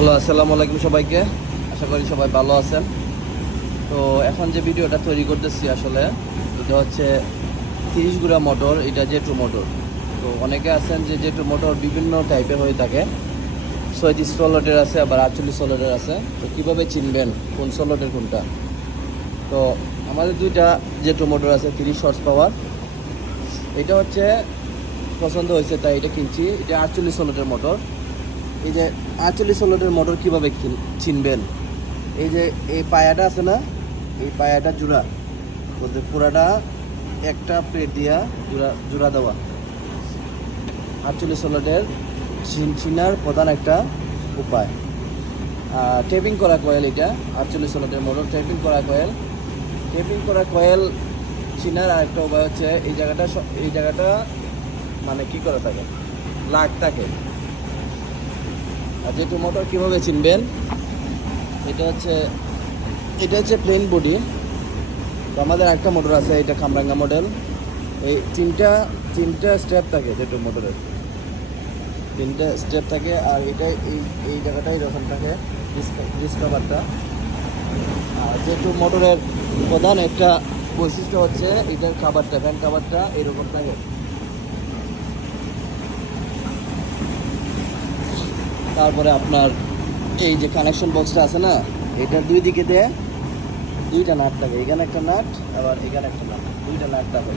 Hello, আসসালামু আলাইকুম সবাইকে। আশা করি সবাই ভালো আছেন। তো এখন যে ভিডিওটা তৈরি করতেছি আসলে এটা হচ্ছে 30 গুড়া মোটর, এটা জেটু মোটর। তো অনেকে আছেন যে জেটু মোটর বিভিন্ন টাইপের হয়ে থাকে, 36 সোলটের আছে, আবার 48 সোলটের আছে। তো কীভাবে চিনবেন কোন সোলটের কোনটা? তো আমাদের দুইটা জেটু মোটর আছে 30 হর্স পাওয়ার। এটা হচ্ছে পছন্দ হয়েছে তাই এটা কিনছি। এটা 48 সোলটের মোটর। এই যে 48 সোলটের মোটর কীভাবে চিনবেন? এই যে এই পায়াটা আছে না, এই পায়াটা জোড়া বলতে পুরাটা একটা প্লেট দিয়া জোড়া দেওয়া 48 সোলটের চিনার প্রধান একটা উপায়। টেপিং করা কয়েল, এটা 48 সোলটের মোটর টেপিং করা কয়েল চিনার আর একটা উপায় হচ্ছে এই জায়গাটা মানে কি করা থাকে, লাগ থাকে। আর যেহেতু মোটর কীভাবে চিনবেন, এটা হচ্ছে প্লেন বডি। তো আমাদের একটা মোটর আছে, এটা খামরাঙ্গা মডেল। এই তিনটা স্টেপ থাকে যেটু মোটরের, তিনটা স্টেপ থাকে। আর এটা এই জায়গাটা এরকম থাকে ডিসকাভারটা। আর যেটু মোটরের প্রধান একটা বৈশিষ্ট্য হচ্ছে এটার ফ্যান কাভারটা এরকম থাকে। তারপরে আপনার এই যে কানেকশন বক্সটা আছে না, এটার দুই দিকে দিয়ে দুইটা নাট থাকে। এখানে একটা নাট, আবার এখানে একটা নাট, দুইটা নাট থাকে।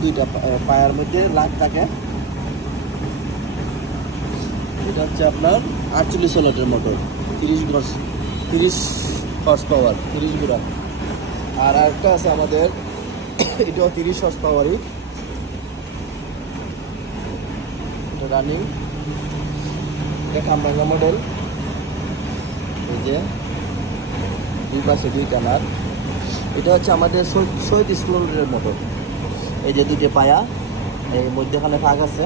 দুইটা পায়ের মধ্যে লাগ থাকে। এটা হচ্ছে আপনার 48 সোলটের মোটর, 30 হর্স পাওয়ার, 30 গুড়া। আর একটা আছে আমাদের, এটাও 30 হর্স পাওয়ারই, এটা রানিং। এটা খামরাঙ্গা মডেল। এই যে দুই পাশে দুইটা নাট। এটা হচ্ছে আমাদের 36 সোলটের মোটর। এই যে দুইটা পায়া, এই মধ্যখানে ফাঁক আছে।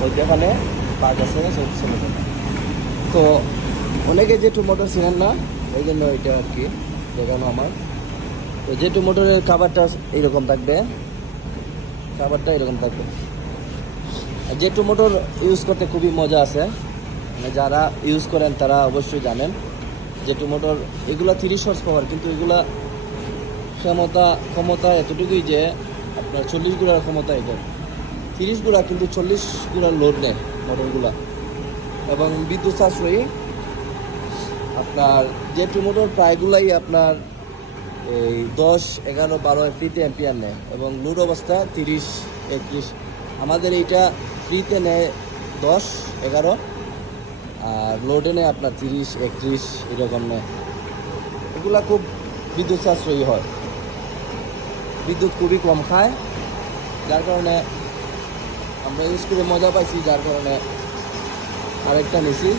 মধ্যখানে ফাঁক আছে 36 সোলটের। তো অনেকে যেটু মোটর চিনেন না, এই জন্য এটা আর কি দেখানো আমার। তো যেটু মোটরের কাভারটা এইরকম থাকবে, আর যেটু মোটর ইউজ করতে খুবই মজা আছে। মানে যারা ইউজ করেন তারা অবশ্যই জানেন যেটু মোটর এগুলা 30 হর্স পাওয়ার, কিন্তু এগুলা ক্ষমতা এতটুকুই যে আপনার 40 গুড়ার ক্ষমতা। এটা 30 গুড়া, কিন্তু 40 গুড়ার লোড নেয় মোটরগুলা, এবং বিদ্যুৎ সাশ্রয়ী। আপনার যেটু মোটর প্রায়গুলাই আপনার এই 10, 11, 12 ফ্রিতে অ্যাম্পিয়ার নেয়, এবং লোড অবস্থা 30, 31। আমাদের এইটা ফ্রিতে নেয় 10, 11, আর লোডে নেয় আপনার 30, 31 এরকম নেয়। এগুলা খুব বিদ্যুৎ সাশ্রয়ী হয়, বিদ্যুৎ খুবই কম খায়, যার কারণে আমরা ইউজ করে মজা পাইছি, যার কারণে আরেকটা নিছি।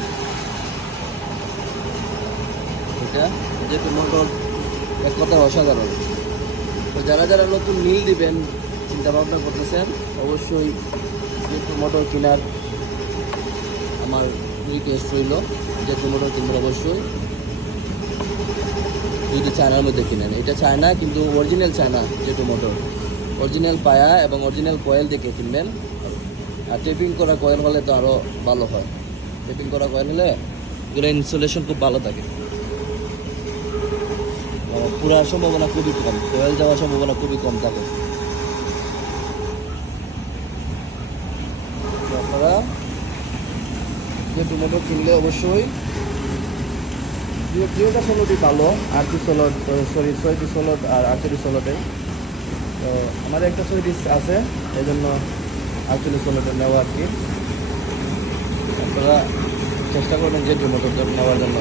এটা যেহেতু মোটর এক কথা অসাধারণ। তো যারা নতুন মিল দিবেন চিন্তা ভাবনা করতেছেন, অবশ্যই যেটু মোটর কেনার আমার রিকোয়েস্ট রইল, যেটু মোটর কিনবেন অবশ্যই যদি চায়নার মধ্যে কিনেন। এটা চায়না, কিন্তু অরিজিনাল চায়না যেটু মোটর, অরিজিনাল পায়া এবং অরিজিনাল কয়েল দেখে কিনবেন। আর টেপিং করা কয়েল হলে তো আরও ভালো হয়। টেপিং করা কয়েল হলে এগুলো ইনসুলেশন খুব ভালো থাকে, পুরার সম্ভাবনা খুবই কম, কয়েল যাওয়ার সম্ভাবনা খুবই কম থাকে। আপনারা যেটু মোটর কিনলে অবশ্যই দুইটা সোলটই ভালো, 38 সোলট, 36 সোলট আর 48 সোলটে। তো আমাদের একটা 36 আছে, এই জন্য 48 সোলটে নেওয়া আর কি। আপনারা চেষ্টা করবেন যেটু মোটর নেওয়ার জন্য।